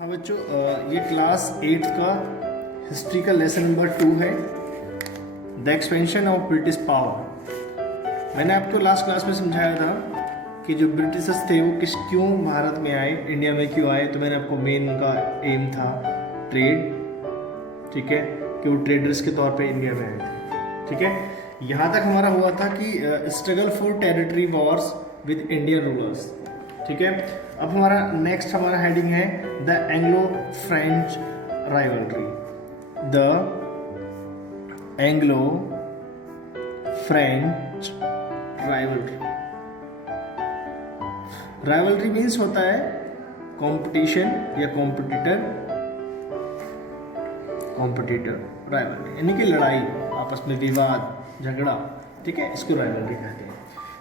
हाँ बच्चों, ये क्लास 8 का हिस्ट्री का लेसन नंबर 2 है, the expansion of British power. मैंने आपको लास्ट क्लास में समझाया था कि जो ब्रिटिशर्स थे वो क्यों भारत में आए, इंडिया में क्यों आए। तो मैंने आपको मेन उनका एम था ट्रेड, ठीक है, कि वो ट्रेडर्स के तौर पे इंडिया में आए थे, ठीक है। यहाँ तक हमारा हुआ था कि struggle for territory Wars with Indian rulers, ठीक है। अब हमारा नेक्स्ट हमारा हेडिंग है the Anglo French rivalry, the Anglo French rivalry. Rivalry means होता है कंपटीशन या कॉम्पिटिटर राइवलरी यानी कि लड़ाई, आपस में विवाद, झगड़ा, ठीक है, इसको राइवलरी कहते हैं।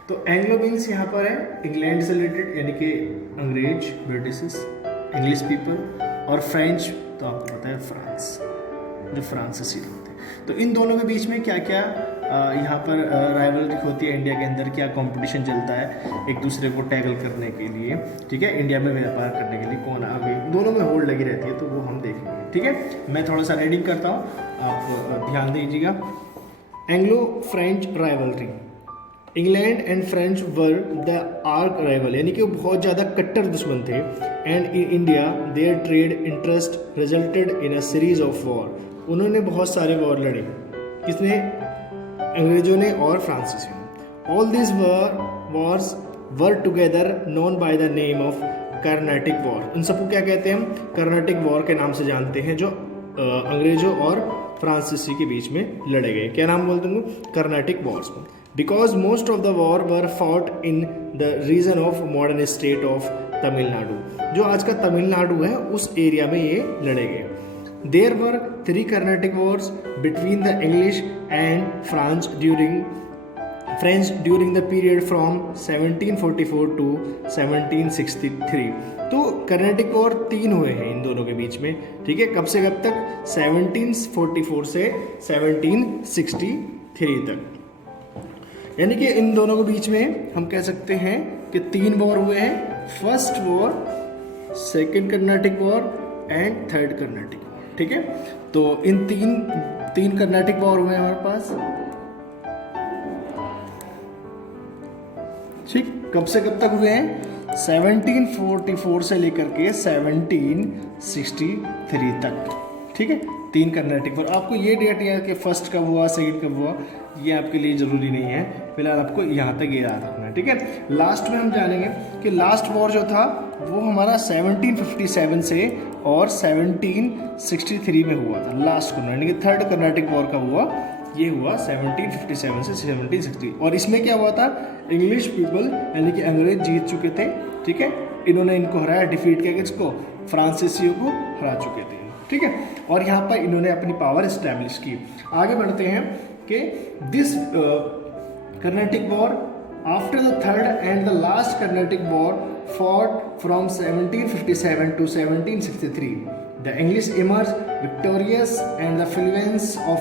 तो एंग्लो मीन्स यहाँ पर है इंग्लैंड से रिलेटेड यानी कि अंग्रेज, ब्रिटिशर्स, इंग्लिश पीपल, और फ्रेंच तो आपको पता है फ्रांस, जो फ्रांसीसी होते हैं। तो इन दोनों के बीच में क्या क्या यहाँ पर राइवलरी होती है, इंडिया के अंदर क्या कंपटीशन चलता है एक दूसरे को टैकल करने के लिए, ठीक है, इंडिया में व्यापार करने के लिए कौन आगे, दोनों में होड़ लगी रहती है, तो वो हम देखेंगे, ठीक है। मैं थोड़ा सा रीडिंग करता हूँ, आप ध्यान दीजिएगा। Anglo French rivalry, England and French were the arch rival यानी कि वो बहुत ज़्यादा कट्टर दुश्मन थे। And in India their trade interest resulted in a series of war, उन्होंने बहुत सारे वॉर लड़े, किसने, अंग्रेजों ने और फ्रांसीसियों ने। All this Wars were together known by the name of Carnatic war, उन सबको क्या कहते हैं हम, कर्नाटिक वॉर के नाम से जानते हैं, जो अंग्रेजों और फ्रांसीसी के बीच में लड़े गए। क्या नाम बोलते हैं, कर्नाटिक वॉर्स में। Because most of the war were fought in the region of modern state of Tamil Nadu, जो आज का तमिलनाडु है उस एरिया में ये लड़े गए। There were 3 Carnatic wars between the English and French during the period from 1744 to 1763। तो कर्नाटिक वॉर 3 हुए हैं इन दोनों के बीच में, ठीक है। कब से कब तक, 1744 से 1763 तक, यानी कि इन दोनों के बीच में हम कह सकते हैं कि 3 वॉर हुए हैं, first war, second Carnatic war and third Carnatic war, ठीक है। तो इन तीन कर्नाटिक वॉर हुए हैं हमारे पास, ठीक। कब से कब तक हुए हैं, 1744 से लेकर के 1763 तक, ठीक है। 3 कर्नाटिक वॉर। आपको ये डेट याद कि फर्स्ट कब हुआ, सेकंड कब हुआ, ये आपके लिए ज़रूरी नहीं है, फिलहाल आपको यहाँ तक ये याद रखना है, ठीक है। लास्ट में हम जानेंगे कि लास्ट वॉर जो था वो हमारा 1757 से और 1763 में हुआ था, लास्ट को, यानी कि थर्ड कर्नाटिक वॉर का हुआ, ये हुआ 1757 से 1760। और इसमें क्या हुआ था, इंग्लिश पीपल यानी कि अंग्रेज जीत चुके थे, ठीक है, इन्होंने इनको हराया, डिफीट किया, किसको, फ्रांसीसियों को हरा चुके थे, ठीक है। और यहाँ पर इन्होंने अपनी पावर इस्टेब्लिश की। आगे बढ़ते हैं कि this Carnatic war after the third and the last Carnatic war fought from 1757 to 1763 the English emerge victorious and the influence of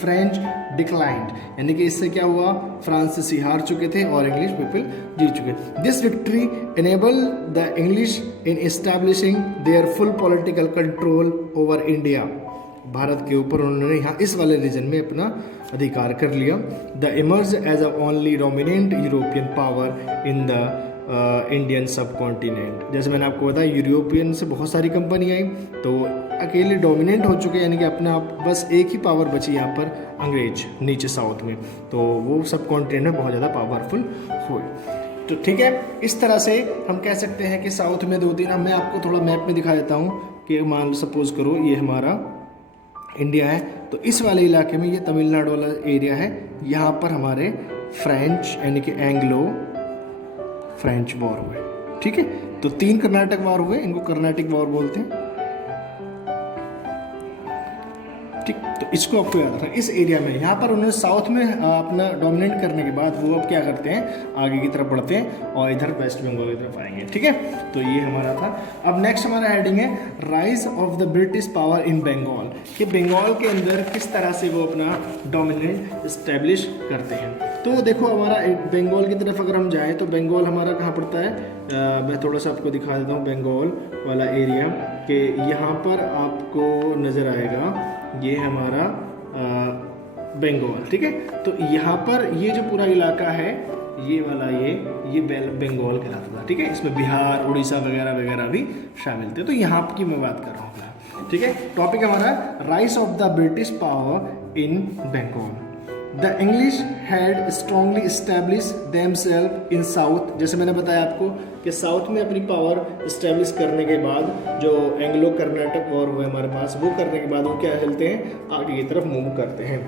French declined, यानी कि इससे क्या हुआ, फ्रांसीसी हार चुके थे और इंग्लिश पीपल जीत चुके। This victory enable the English in establishing there full political control over India, Bharat के ऊपर उन्होंने यहाँ इस वाले रीजन में अपना अधिकार कर लिया। The emerge as a only dominant European power in the Indian subcontinent, जैसे मैंने आपको बताया यूरोपियन से बहुत सारी कंपनी आई, तो अकेले डोमिनेंट हो चुके, यानी कि अपने आप बस एक ही पावर बची यहाँ पर, अंग्रेज नीचे साउथ में, तो वो सब कॉन्टिनेंट में बहुत ज़्यादा पावरफुल हुए। तो ठीक है, इस तरह से हम कह सकते हैं कि साउथ में 2-3, मैं आपको थोड़ा मैप में दिखा देता हूँ कि मान लो सपोज करो ये हमारा इंडिया है, तो इस वाले इलाके में ये तमिलनाडु वाला एरिया है, यहाँ पर हमारे फ्रेंच यानी कि एंग्लो फ्रेंच वॉर हुए, ठीक है। तो 3 कर्नाटक वॉर हुए, इनको कर्नाटिक वॉर बोलते हैं, ठीक। तो इसको आपको याद रखना, इस एरिया में यहाँ पर उन्होंने साउथ में अपना डोमिनेट करने के बाद वो अब क्या करते हैं, आगे की तरफ बढ़ते हैं और इधर वेस्ट बंगाल की तरफ आएंगे, ठीक है। तो ये हमारा था। अब नेक्स्ट हमारा हेडिंग है rise of the British power in Bengal, कि बंगाल के अंदर किस तरह से वो अपना डोमिनेंट इस्टेब्लिश करते हैं। तो देखो हमारा बंगाल की तरफ अगर हम जाएँ तो बंगाल हमारा कहाँ पड़ता है, मैं थोड़ा सा आपको दिखा देता हूँ बंगाल वाला एरिया, कि यहाँ पर आपको नज़र आएगा ये हमारा बंगाल, ठीक है। तो यहाँ पर ये जो पूरा इलाका है ये वाला ये बंगाल कहलाता था, ठीक है। इसमें बिहार, उड़ीसा वगैरह वगैरह भी शामिल थे। तो यहाँ की मैं बात कर रहा हूँ, ठीक है। टॉपिक हमारा rise of the British power in Bengal. The English had strongly establish themselves in south. जैसे मैंने बताया आपको कि साउथ में अपनी पावर इस्टेब्लिश करने के बाद जो एंग्लो कर्नाटक वॉर हुए हमारे पास, वो करने के बाद वो क्या चलते हैं, आगे की तरफ मूव करते हैं।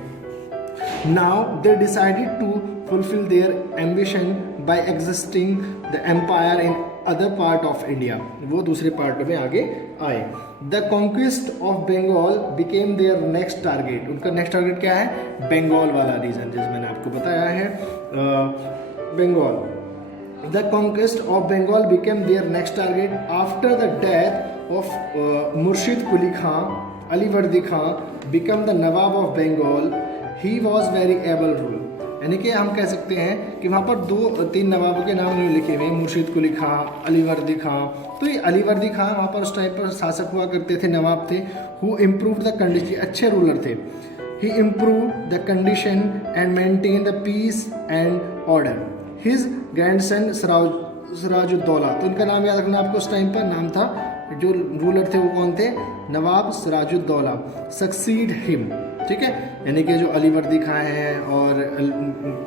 Now they decided to fulfill their ambition by existing the empire in other part of India। वो दूसरे पार्ट में आगे आए। The conquest of Bengal became their next target। उनका नेक्स्ट टारगेट क्या है, बंगाल वाला रीजन, जैसे मैंने आपको बताया है Bengal. The conquest of Bengal became their next target after the death of Murshid Quli Khan। Alivardi Khan became the Nawab of Bengal। He was very able ruler। यानी कि हम कह सकते हैं कि वहाँ पर 2-3 नवाबों के नाम उन्होंने लिखे हुए हैं, मुर्शिद कुली खां, अलीवर्दी खां। तो ये अलीवर्दी खां वहाँ पर उस टाइम पर शासक हुआ करते थे, नवाब थे। हु इम्प्रूव द कंडीशन, अच्छे रूलर थे। He improve the condition and maintain the peace and order. His grandson Sirajuddaulah. तो इनका नाम याद रखना आपको, उस टाइम पर नाम था, जो रूलर थे वो कौन थे, नवाब सिराजुद्दौला। सक्सीड हिम, ठीक है। यानी कि जो अलीवर्दी खां हैं और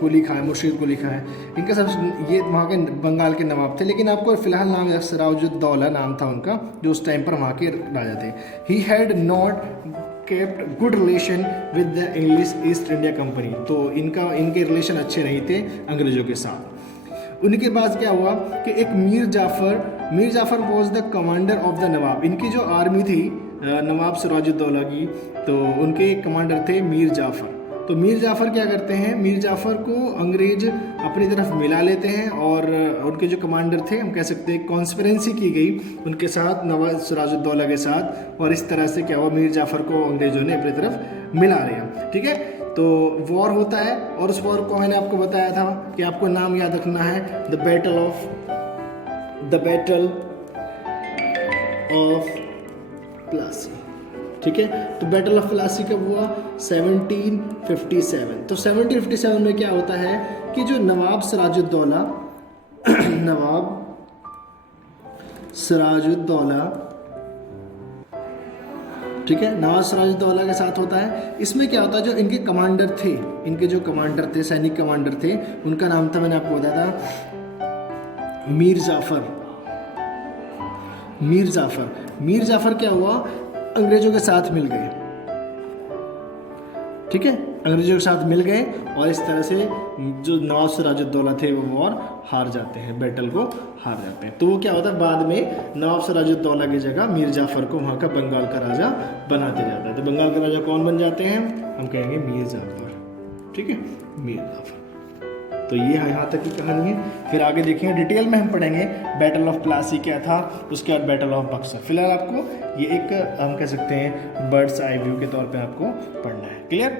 कुली खां, मुर्शिद कुली खां हैं, इनका सब ये वहाँ के बंगाल के नवाब थे। लेकिन आपको फिलहाल नाम सिराजुद्दौला नाम था उनका, जो उस टाइम पर वहाँ के राजा थे। He had not kept good relation with the English east India company. तो इनके रिलेशन अच्छे नहीं थे अंग्रेज़ों के साथ। उनके बाद क्या हुआ कि एक Mir Jafar was the commander of the nawab. इनकी जो आर्मी थी नवाब सिराजुद्दौला की, तो उनके एक कमांडर थे मीर जाफ़र। तो मीर जाफ़र क्या करते हैं, मीर जाफ़र को अंग्रेज अपनी तरफ मिला लेते हैं और उनके जो कमांडर थे, हम कह सकते हैं कॉन्स्पिरेंसी की गई उनके साथ, नवाब सिराजुद्दौला के साथ। और इस तरह से क्या हुआ, मीर जाफ़र को अंग्रेज़ों ने अपनी तरफ मिला लिया, ठीक है। तो वॉर होता है, और उस वॉर को मैंने आपको बताया था कि आपको नाम याद रखना है, द बैटल ऑफ प्लासी, ठीक है। तो बैटल ऑफ प्लासी कब हुआ, 1757। तो 1757 में क्या होता है कि जो नवाब सिराजुद्दौला ठीक है, नवाब सिराजुद्दौला के साथ होता है। इसमें क्या होता है, जो इनके कमांडर थे, सैनिक कमांडर थे, उनका नाम था, मैंने आपको बताया था, मीर जाफ़र क्या हुआ, अंग्रेजों के साथ मिल गए, ठीक है, अंग्रेजों के साथ मिल गए। और इस तरह से जो नवाब सिराजुद्दौला थे वो वॉर हार जाते हैं, बैटल को हार जाते हैं। तो वो क्या होता है, बाद में नवाब सिराजुद्दौला की जगह मीर जाफ़र को वहाँ का बंगाल का राजा बनाते जाता है। तो बंगाल का राजा कौन बन जाते हैं, हम कहेंगे मीर जाफ़र, ठीक है, मीर जाफ़र। तो ये यहाँ तक की कहानी है। फिर आगे देखेंगे, डिटेल में हम पढ़ेंगे बैटल ऑफ प्लासी क्या था, उसके बाद बैटल ऑफ बक्सर। फिलहाल आपको ये एक हम कह सकते हैं बर्ड्स आई व्यू के तौर पे आपको पढ़ना है। क्लियर।